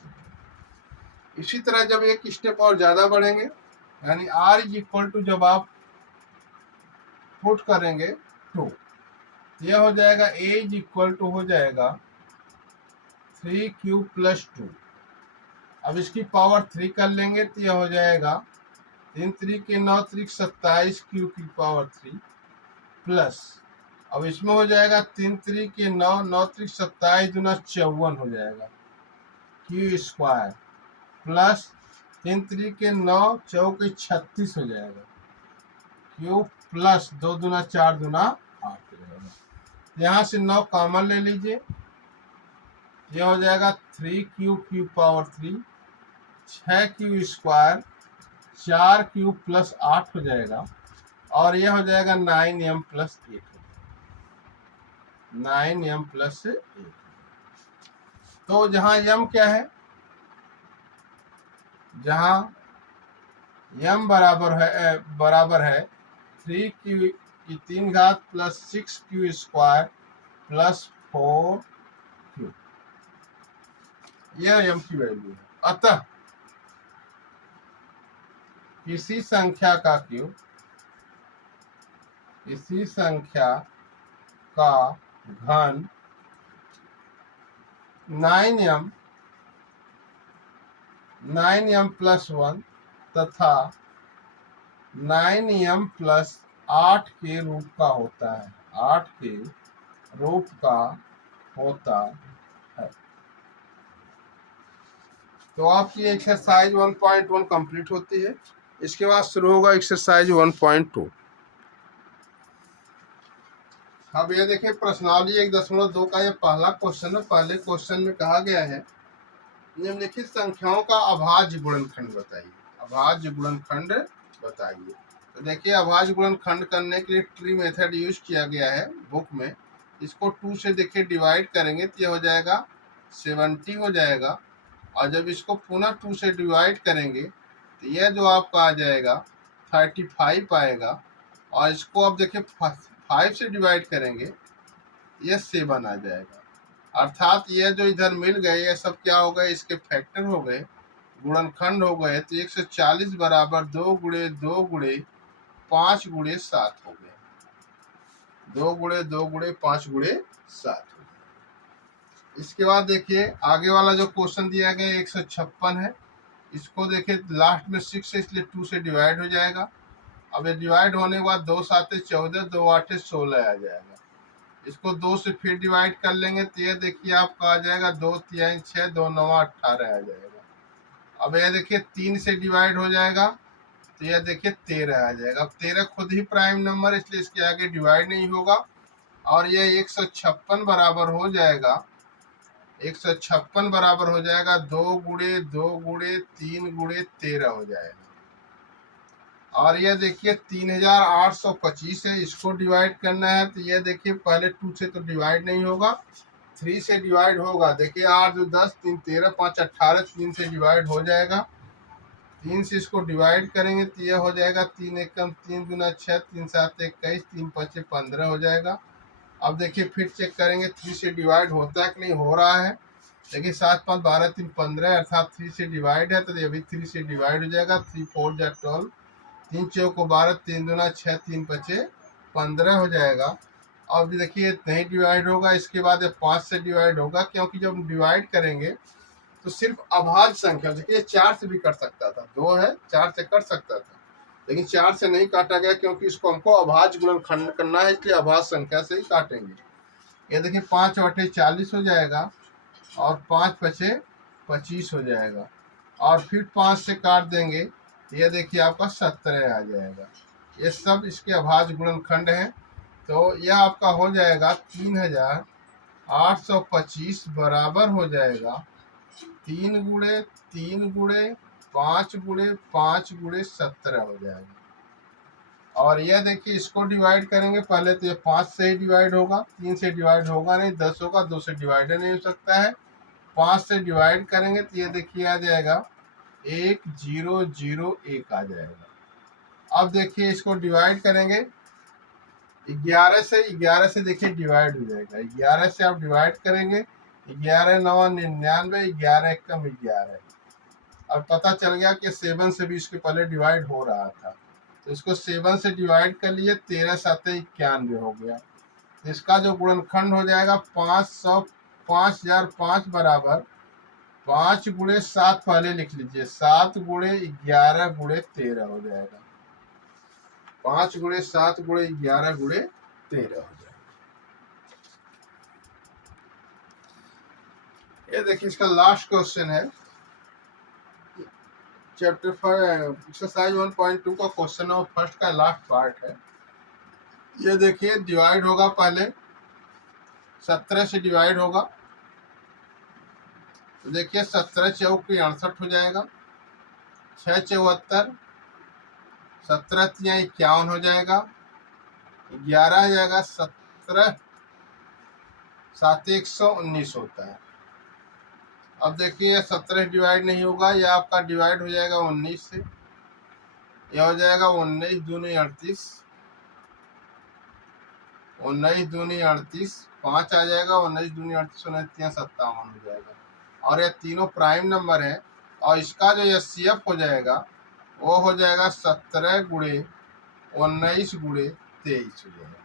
इसी तरह जब एक स्टेप और ज्यादा बढ़ेंगे यानी r इज इक्वल टू जब आप पुट करेंगे 2, यह हो जाएगा a इज इक्वल टू हो जाएगा 3q प्लस 2। अब इसकी पावर 3 कर लेंगे तो यह हो जाएगा 3 3 के 9 3 27 क्यू की पावर 3 प्लस, अब इसमें हो जाएगा 3 3 के 9 9 3 27 दूना 54 हो जाएगा क्यू स्क्वायर प्लस 3 3 के 9 चौके 36 हो जाएगा क्यू प्लस 2 दूना 4 दूना 8 हो जाएगा। यहाँ से 9 कॉमन ले लीजिए, यह हो जाएगा 3q की power 3 6q square 4q plus 8 हो जाएगा, और यह हो जाएगा 9m प्लस 8 9m प्लस 8। तो जहां m क्या है, जहां m बराबर है 3q की 3 घात plus 6q square plus 4q, यह m की वैल्यू है। अतः किसी संख्या का घन 9m प्लस 1 तथा 9m प्लस 8 के रूप का होता है, 8 के रूप का होता है। तो आपकी एक्सरसाइज 1.1 कंप्लीट होती है। इसके बाद शुरू होगा एक्सरसाइज 1.2। अब ये देखिए प्रश्नावली 1.2 का ये पहला क्वेश्चन है। पहले क्वेश्चन में कहा गया है निम्नलिखित संख्याओं का अभाज्य गुणनखंड बताइए, अभाज्य गुणनखंड बताइए। तो देखिए अभाज्य गुणनखंड करने के लिए ट्री मेथड यूज किया गया है बुक में। इसको 2 से देखिए डिवाइड करेंगे तो ये हो जाएगा 70 हो जाएगा, और जब इसको पुनः 2 से डिवाइड करेंगे तो यह जो आपका आ जाएगा 35 आएगा, और इसको अब देखिए 5 से डिवाइड करेंगे ये 7 आ जाएगा। अर्थात ये जो इधर मिल गए ये सब क्या हो गए, इसके फैक्टर हो गए, गुणनखंड हो गए। तो 140 बराबर 2 गुणे 2 गुणे 5 गुणे 7 हो गए, 2 गुणे 2 गुणे 5 गुणे 7 हो गए। इसके बाद देखिए आगे वाला जो क्वेश्चन दिया गया 156 है। इसको देखिए लास्ट में 6 है इसलिए 2 से डिवाइड हो जाएगा। अब ये डिवाइड होने के बाद 2 7 14 2 8 16 आ जाएगा। इसको 2 से फिर डिवाइड कर लेंगे तो ये देखिए आपका आ जाएगा 2 3 6 2 9 18 आ जाएगा। अब ये देखिए 3 से डिवाइड हो जाएगा तो ये देखिए 13 आ जाएगा। अब 13 खुद ही प्राइम नंबर है इसलिए इसके आगे डिवाइड नहीं होगा, और ये 156 बराबर हो जाएगा 156 बराबर हो जाएगा 2 गुणे 2 गुणे 3 गुणे 13 हो जाएगा। और ये देखिए 3825 है, इसको डिवाइड करना है तो ये देखिए पहले 2 से तो डिवाइड नहीं होगा, 3 से डिवाइड होगा। देखिए 8 2 10 3 13 5 18 3 से डिवाइड हो जाएगा। 3 से इसको डिवाइड करेंगे तो ये हो जाएगा 3 एकम 3 दूना 6 3 7 21 3 5 15 हो जाएगा। अब देखिए फिर चेक करेंगे 3 से डिवाइड होता है कि नहीं, हो रहा है। देखिए 7 5 12 3 15 अर्थात 3 से डिवाइड है तो ये भी 3 से डिवाइड हो जाएगा। 3 4 जा 12, 3 चौको 12 3 दूना 6 3 5 15 हो जाएगा। और भी देखिए नहीं डिवाइड होगा, इसके बाद ये 5 से डिवाइड होगा, क्योंकि जब हम डिवाइड करेंगे तो सिर्फ अभाज्य संख्या, देखिए 4 से भी कट सकता था, 2 है 4 से कट सकता था, लेकिन 4 से नहीं काटा गया क्योंकि इसको हमको अभाज्य गुणनखंड करना है, इसलिए अभाज्य संख्या से ही काटेंगे। ये देखिए 5 बटे 40 हो जाएगा और 5 बचे 25 हो जाएगा, और फिर 5 से काट देंगे, ये देखिए आपका 17 आ जाएगा। ये सब इसके अभाज्य गुणनखंड हैं। तो यह आपका हो जाएगा 3825 बराबर हो जाएगा 3 गुणे 3 गुणे 5 गुणे 5 गुणे 17 हो जाएगा। और यह देखिए इसको डिवाइड करेंगे, पहले तो ये 5 से ही डिवाइड होगा, 3 से डिवाइड होगा नहीं, 10 होगा, 2 से डिवाइड नहीं हो सकता है। 5 से डिवाइड करेंगे तो ये देखिए आ जाएगा 1001 आ जाएगा। अब देखिए इसको डिवाइड करेंगे 11 से देखिए डिवाइड हो जाएगा, 11 से आप डिवाइड करेंगे, 11 9 99, 11 एकम 11। अब पता चल गया कि 7 से भी इसके पहले डिवाइड हो रहा था, तो इसको 7 से डिवाइड कर लिए, 13 7 91 हो गया। तो इसका जो गुणनखंड हो जाएगा 5005 बराबर 5 गुणे 7, पहले लिख लीजिए, 7 गुणे 11 गुणे 13 हो जाएगा, 5 गुणे 7 गुणे 11 गुणे 13 हो जाएगा। ये देखिए इसका लास्ट क्वेश्चन है, चैप्टर 5 एक्सरसाइज 1.2 का क्वेश्चन और फर्स्ट का लास्ट पार्ट है। ये देखिए डिवाइड होगा, पहले 17 से डिवाइड होगा, तो देखिए 17 चौक 68 हो जाएगा, 6 74, 17 51 हो जाएगा, 11 आ जाएगा, 17 7 119 होता है। अब देखिए 17 डिवाइड नहीं होगा, यह आपका डिवाइड हो जाएगा 19 से, यह हो जाएगा 19 दूनी 38, 19 दूनी 38, 5 आ जाएगा, 19 दूनी 38, 19 3 57 हो जाएगा। और ये तीनों प्राइम नंबर है, और इसका जो एचसीएफ हो जाएगा वो हो जाएगा 17 गुणे 19 गुणे 23 हो जाएगा।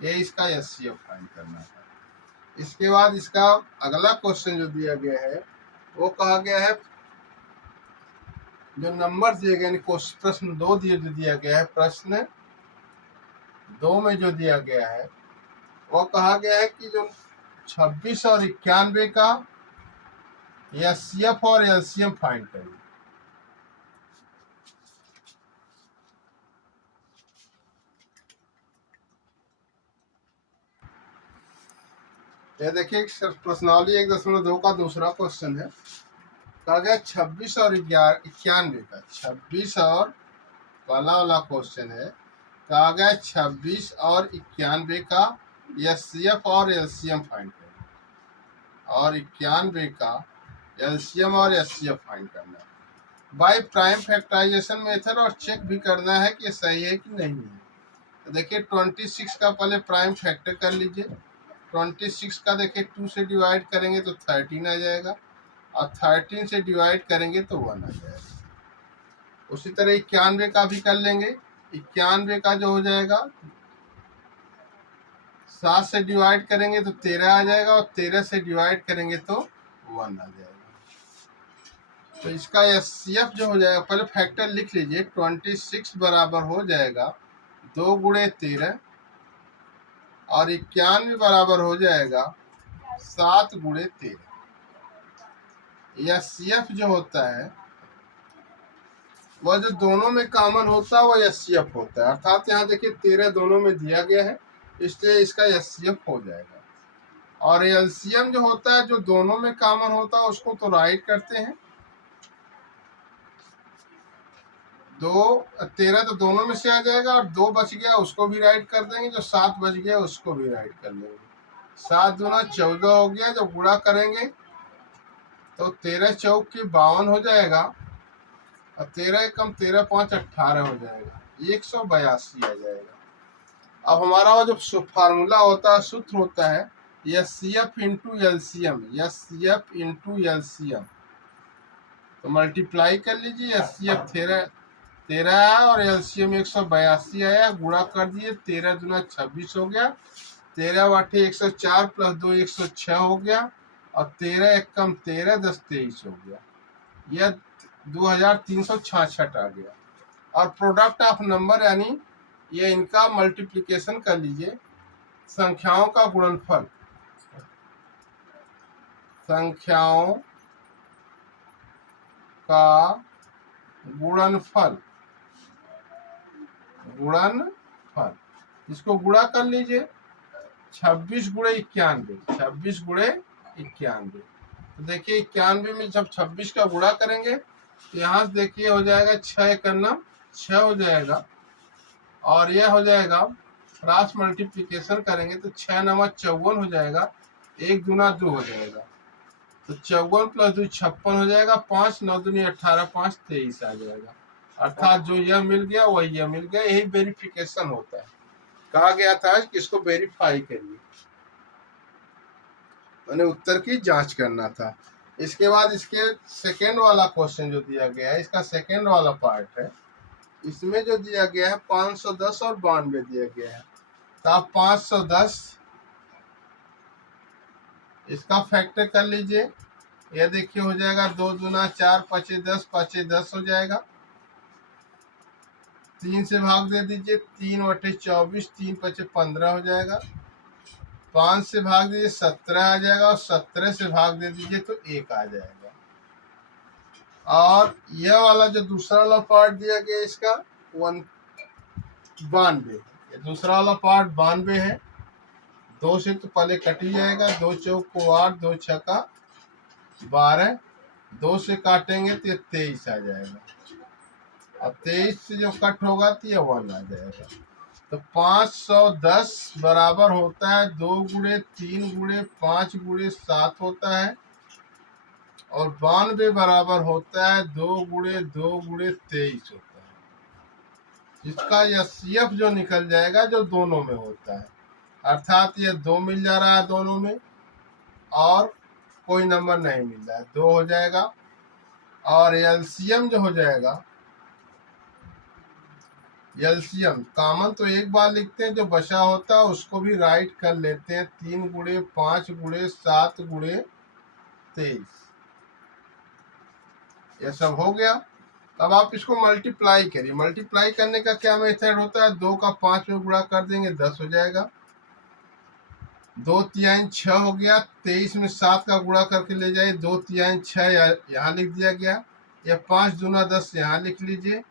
ये इसका एचसीएफ फाइंड करना है। इसके बाद इसका अगला क्वेश्चन जो दिया गया है वो कहा गया है, जो नंबर दिए गए, प्रश्न 2 दिया गया है, प्रश्न 2 में जो दिया गया है वो कहा गया है कि जो 26 और 91 का एचसीएफ और एलसीएम फाइंड करें। ये देखिए प्रश्नावली 1.2 का दूसरा क्वेश्चन है, कहा गया 26 और 91 का, 26 और पहला वाला क्वेश्चन है, कहा गया 26 और 91 का एचसीएफ और एलसीएम फाइंड करें, और 91 का एलसीएम और एचसीएफ फाइंड करना है बाय प्राइम फैक्टराइजेशन मेथड, और चेक भी करना है कि सही है कि नहीं है। तो देखिए 26 का पहले प्राइम फैक्टर कर लीजिए, 26 का देखिए 2 से डिवाइड करेंगे तो 13 आ जाएगा, और 13 से डिवाइड करेंगे तो 1 आ जाएगा। उसी तरह 91 का भी कर लेंगे, 91 का जो हो जाएगा 7 से डिवाइड करेंगे तो 13 आ जाएगा, और 13 से डिवाइड करेंगे तो 1 आ जाएगा। तो इसका एचसीएफ जो हो जाएगा, पहले फैक्टर लिख लीजिए, 26 बराबर हो जाएगा 2 गुणे 13, और 91 बराबर हो जाएगा 7 गुणे 13। एचसीएफ जो होता है वह जो दोनों में कॉमन होता है वो एचसीएफ होता है, अर्थात यहाँ देखिए 13 दोनों में दिया गया है, इसलिए इसका एचसीएफ हो जाएगा। और एलसीएम जो होता है जो दोनों में कॉमन होता है उसको तो राइट करते हैं, 13 तो दोनों में से आ जाएगा, और 2 बच गया उसको भी राइट कर देंगे, जो 7 बच गया उसको भी राइट कर लेंगे। 7 दूना 14 हो गया, जब गुणा करेंगे तो 13 चौक की 52 हो जाएगा, और 13 एकम 13 5 18 हो जाएगा, 182 आ जाएगा। अब हमारा वो जो फार्मूला होता है, सूत्र होता है HCF into LCM, HCF into LCM, तो मल्टीप्लाई कर लीजिए, एचसीएफ 13 आया और एलसीएम 182 आया, गुणा कर दिए, 13 दूना 26 हो गया, 13 वाटे 104 प्लस 2 106 हो गया, और 13 एक कम 13 10 23 हो गया। यह 2366 आ गया। और प्रोडक्ट ऑफ नंबर यानी ये इनका मल्टीप्लिकेशन कर लीजिए, संख्याओं का गुणनफल, संख्याओं का गुणनफल, गुणनफल, इसको गुणा कर लीजिए, 26 गुणे 91, 26 गुणे 91। तो देखिए 91 में जब 26 का गुणा करेंगे तो यहाँ से देखिए हो जाएगा 6 एकन्नम 6 हो जाएगा, और यह हो जाएगा क्रॉस मल्टीप्लिकेशन करेंगे तो 6 नवा 54 हो जाएगा, 1 दूना 2 हो जाएगा, तो 54 प्लस 2 56 हो जाएगा, 5 9 दूनी 18 5 23 आ जाएगा। अर्थात जो यह मिल गया वही यह मिल गया। यही वेरिफिकेशन होता है। कहा गया था कि इसको वेरीफाई करिए, मैंने उत्तर की जांच करना था। इसके बाद इसके सेकेंड वाला क्वेश्चन जो दिया गया है, इसका सेकेंड वाला पार्ट है, इसमें जो दिया गया है 510 और 92 दिया गया है। तो आप 510 इसका फैक्टर कर लीजिए, यह देखिए हो जाएगा 2 दूना 4 5 10 5 10 हो जाएगा, 3 से भाग दे दीजिए, 3 बटे 24 3 5 15 हो जाएगा, 5 से भाग दीजिए 17 आ जाएगा, और 17 से भाग दे दीजिए तो 1 आ जाएगा। और यह वाला जो दूसरा वाला पार्ट दिया गया इसका 92, ये दूसरा वाला पार्ट 92 है। 2 से तो पहले कट ही जाएगा, 2 चौक को 8 2 छक्का 12, 2 से काटेंगे तो ये 23 आ जाएगा, और 23 से जो कट होगा तो ये 1 आ जाएगा। तो 510 बराबर होता है 2 गुणे 3 गुणे 5 गुणे 7 होता है, और 92 बराबर होता है 2 गुणे 2 गुणे 23 होता है। इसका एचसीएफ जो निकल जाएगा जो दोनों में होता है, अर्थात ये 2 मिल जा रहा है दोनों में, और कोई नंबर नहीं मिल रहा है, 2 हो जाएगा। और एलसीएम जो हो जाएगा, एलसीएम कॉमन तो एक बार लिखते हैं, जो बचा होता है उसको भी राइट कर लेते हैं, 3 गुणे 5 गुणे 7 गुणे 23, यह सब हो गया। अब आप इसको मल्टीप्लाई करिए, मल्टीप्लाई करने का क्या मेथड होता है, 2 का 5 में गुणा कर देंगे 10 हो जाएगा, 2 तिहाई 6 हो गया, 23 में 7 का गुणा करके ले जाइए, 2 तिहाई 6 यहाँ लिख दिया गया, यह 5 दूना 10 यहाँ लिख लीजिए,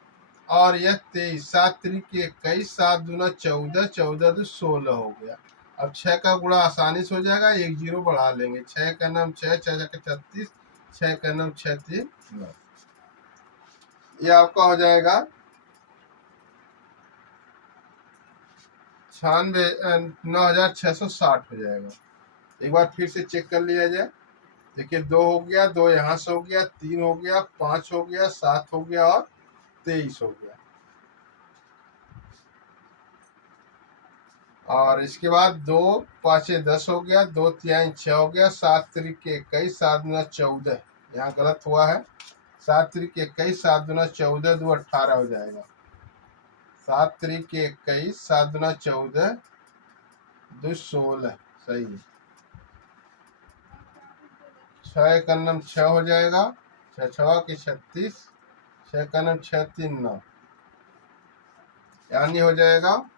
और यह 23 7 त्रिक 21 7 दूना 14 14 2 16 हो गया। अब 6 का गुणा आसानी से हो जाएगा, 1 0 बढ़ा लेंगे, 6 का नाम 6 6 36 6 का नाम 6 3 9, यह आपका हो जाएगा 9660 हो जाएगा। एक बार फिर से चेक कर लिया जाए, देखिए 2 हो गया, 2 यहाँ से हो गया, 3 हो गया, 5 हो गया, 7 हो गया, और 23 हो गया। और इसके बाद 2 5 10 हो गया, 2 तिहाई 6 हो गया, 7 त्रिक 21 7 दूना 14, यहाँ गलत हुआ है, 7 त्रिक 21 7 दूना 14 2 18 हो जाएगा, 7 त्रिक 21 7 दूना 14 2 16 सही है। 6 का नाम 6 हो जाएगा, 6 6 की 36, 6 का नाम 6 3 9, यानी हो जाएगा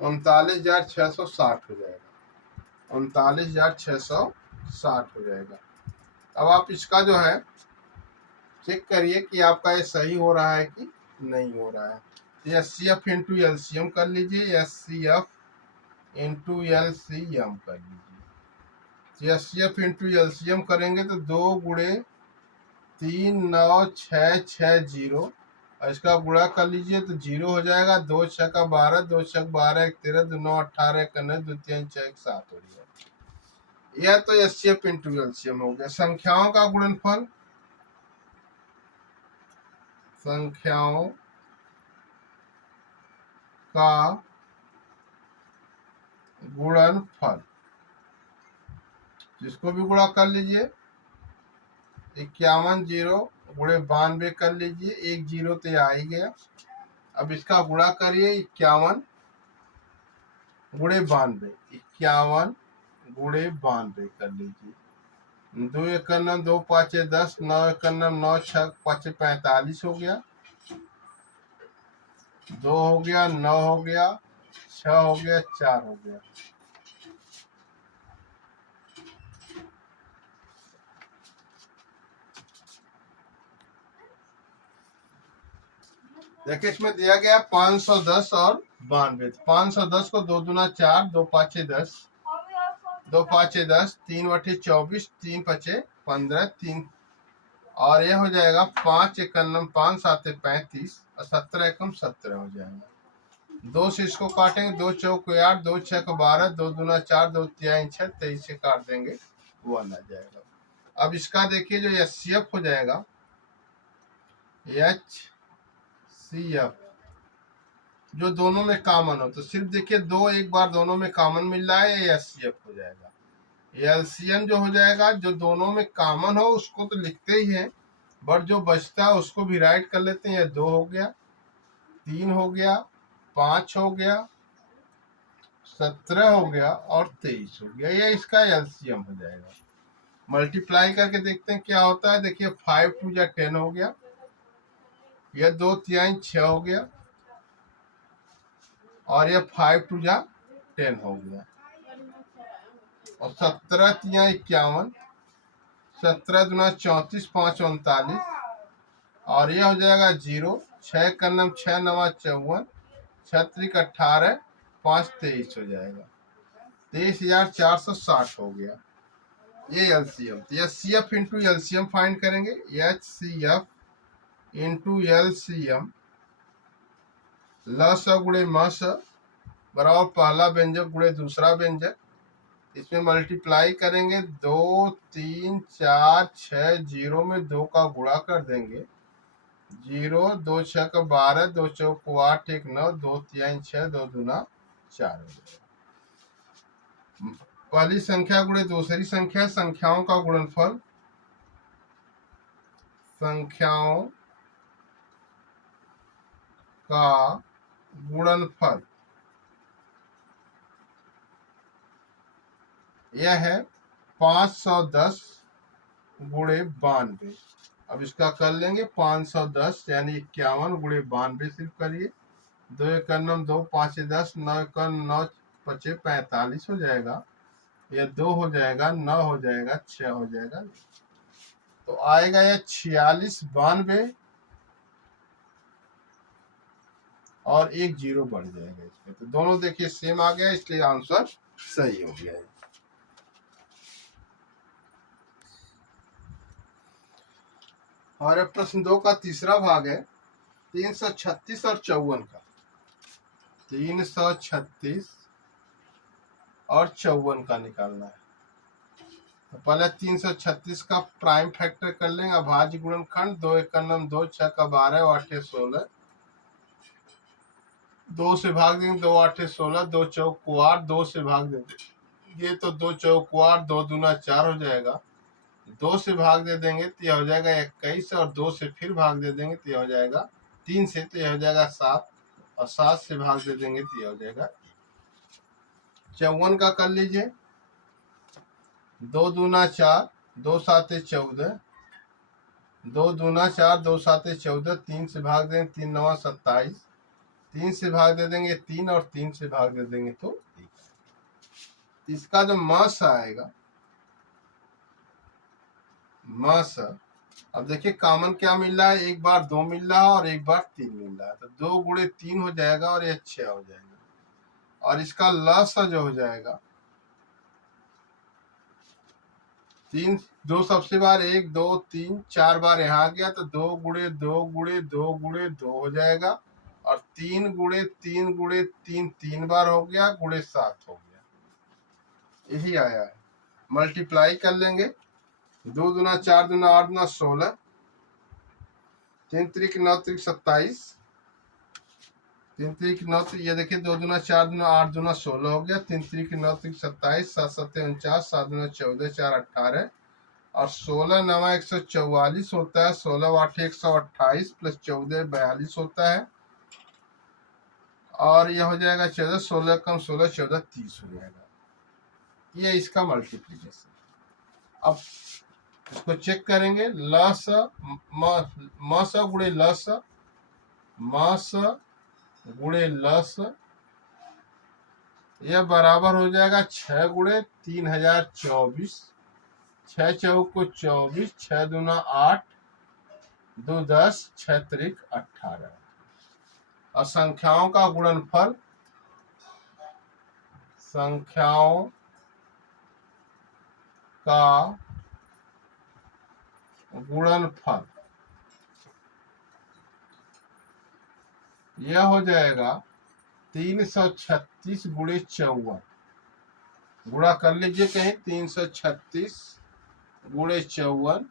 39,660 हो जाएगा, 39,660 हो जाएगा। अब आप इसका जो है चेक करिए कि आपका ये सही हो रहा है कि नहीं हो रहा है। एचसीएफ इंटू एलसीएम कर लीजिए, एचसीएफ इंटू एलसीएम कर लीजिए। एचसीएफ इंटू एलसीएम करेंगे तो 2 गुणे 3 9 6 6 0, और इसका गुणा कर लीजिए तो 0 हो जाएगा, 2 6 का 12 2 6 12 1 13 2 9 18 1 9 2 3 6 1 7 हो जाएगा। यह तो एचसीएफ इंटू एलसीएम हो गया। संख्याओं का गुणनफल, संख्याओं का गुणनफल, जिसको भी गुणा कर लीजिए, 51 0 गुणे 92 कर लीजिए, 1 0 तो आ ही गया। अब इसका गुणा करिए 51 गुणे 92, 51 गुणे 92 कर लीजिए। 2 एकम 2 पाँचे 10, 9 एकम 9 6 पाँचे 45 हो गया, 2 हो गया, 9 हो गया, 6 हो गया, 4 हो गया। देखिए इसमें दिया गया 510 और 92। 510 को 2 दूना 4, 2 पाँचे 10, 2 पाँचे 10, 3 बटे 24, 3 पचे 15, 3 और ये हो जाएगा 5 एकम 5 7 35 और 17 एकम 17 हो जाएगा। 2 से इसको काटेंगे, 2 चौक 8, 2 6 12, 2 दूना 4, 2 तिहाई 6, 23 से काट देंगे 1 आ जाएगा। अब इसका देखिए जो HCF हो जाएगा, HCF जो दोनों में कॉमन हो, तो सिर्फ देखिए 2 एक बार दोनों में कॉमन मिल रहा है, ये HCF हो जाएगा। LCM जो हो जाएगा, जो दोनों में कॉमन हो उसको तो लिखते ही हैं, बट जो बचता है उसको भी राइट कर लेते हैं। 2 हो गया, 3 हो गया, 5 हो गया, 17 हो गया और 23 हो गया। ये इसका LCM हो जाएगा। मल्टीप्लाई करके देखते हैं क्या होता है। देखिए 5 2 जा 10 हो गया, यह 2 तिहाई 6 हो गया और यह 5 2 जा 10 हो गया और 17 तिहाई 51, 17 दूना 34, 5 39 और ये हो जाएगा 0, 6 कन्नम 6 नवा 54, 6 18, 5 23 हो जाएगा। 23,460 हो गया ये LCM। तो HCF इंटू LCM फाइंड करेंगे। HCF इंटू LCM, लस गुणे मस बराबर पहला व्यंजक गुणे दूसरा व्यंजक। इसमें मल्टीप्लाई करेंगे, 2 3 4 6 0 में 2 का गुणा कर देंगे। 0 2 6 का 12, 2 चौक 8, 1 9, 2 तिहाई 6, 2 दूना 4 हो जाएगा। पहली संख्या गुणे दूसरी संख्या, संख्याओं का गुणनफल, संख्याओं का गुणनफल यह है 510 गुणे 92। अब इसका कर लेंगे 510 यानी 51 गुणे 92 सिर्फ करिए। 2 एकम 2 5 10, 9 एकम 9 पचे 45 हो जाएगा, यह 2 हो जाएगा, 9 हो जाएगा, 6 हो जाएगा। तो आएगा यह 46 92 और 1 0 बढ़ जाएगा इसमें। तो दोनों देखिए सेम आ गया, इसलिए आंसर सही हो गया है। और अब प्रश्न 2 का तीसरा भाग है 336 और 54 का। 336 और 54 का निकालना है। तो पहले 336 का प्राइम फैक्टर कर लेंगे, अभाज्य गुणनखंड। 2 एकम 2 6 का 12 8 16, 2 से भाग देंगे, 2 8 16, 2 चौक 8, 2 से भाग देंगे, ये तो 2 चौक 8, 2 दूना 4 हो जाएगा। 2 से भाग दे देंगे तो यह हो जाएगा 21 और 2 से फिर भाग दे देंगे तो यह हो जाएगा 3 से, तो यह हो जाएगा 7 और 7 से भाग दे देंगे तो यह हो जाएगा 54 का कर लीजिए। 2 दूना 4, 2 7 14, 2 दूना 4, 2 7 14, 3 से भाग देंगे, 3 9 27, 3 से भाग दे देंगे 3 और 3 से भाग दे देंगे तो 1। इसका जो मास आएगा, मास, अब देखिए कॉमन क्या मिल रहा है, एक बार 2 मिल रहा है और एक बार 3 मिल रहा है, तो 2 गुणे 3 हो जाएगा और यह 6 हो जाएगा। और इसका लस जो हो जाएगा 3, 2 सबसे बार 1 2 3 4 बार यहाँ आ गया, तो 2 गुणे 2 गुणे 2 गुणे 2 हो जाएगा और 3 गुणे 3 गुणे 3 3 बार हो गया, गुणे 7 हो गया, यही आया है। मल्टीप्लाई कर लेंगे, 2 दूना 4 दूना 8 दूना 16, 3 त्रिक 9 त्रिक 27, 3 त्रिक 9, ये देखिए 2 दूना 4 दूना 8 दूना 16 हो गया, 3 त्रिक 9 त्रिक 27, 7 7 49, 7 दूना 14, 4 18 और 16 9 144 होता है, 16 8 128 प्लस 14 42 होता है और यह हो जाएगा 14, 16 कम 16, 14, 30 हो जाएगा। ये इसका मल्टीप्लीकेशन। अब इसको चेक करेंगे, लस मस गुणे लस, मस गुणे लस, यह बराबर हो जाएगा 6 गुणे 3024, 6 चौक को 24, 6 दूना 8, 2 10, 6 त्रिक 18। और संख्याओं का गुणनफल, संख्याओं का गुणनफल यह हो जाएगा 336 गुणे 54। गुणा कर लीजिए कहीं, 336 गुणे 54,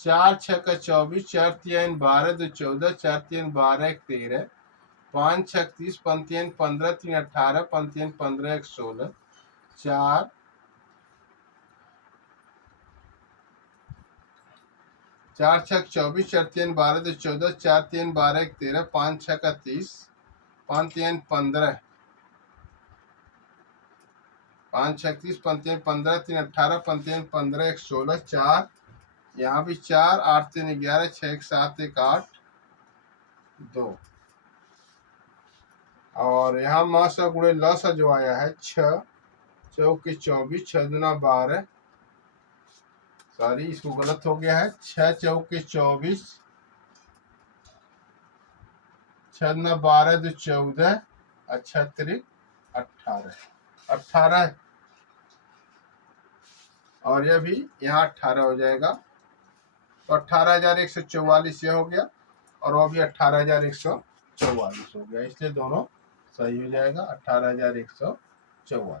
4 6 का 24, 4 3 12, 2 14, 4 3 12, 1 13, 5 6 30, 5 3 15, 3 18, 5 3 15, 1 16, 4 4 6 24, 4 3 12, 2 14, 4 3 12, 1 13, 5 6 का 30, 5 3 15, 5 6 30, 5 3 15, 3 18, 5 3 15, 1 16, 4 यहाँ भी 4, 8 3 11, 6 1 7, 1 8, 2। और यहाँ मासा गुणे लसा जो आया है 6 चौके 24, 6 दूना 12, सॉरी इसको गलत हो गया है, 6 चौके 24, 6 दूना 12, 2 14, और 6 त्रिक 18, और यह भी यहाँ 18 हो जाएगा। तो 18,144 ये हो गया, और वो भी 18,144 हो गया, इसलिए दोनों सही हो जाएगा, 18,144।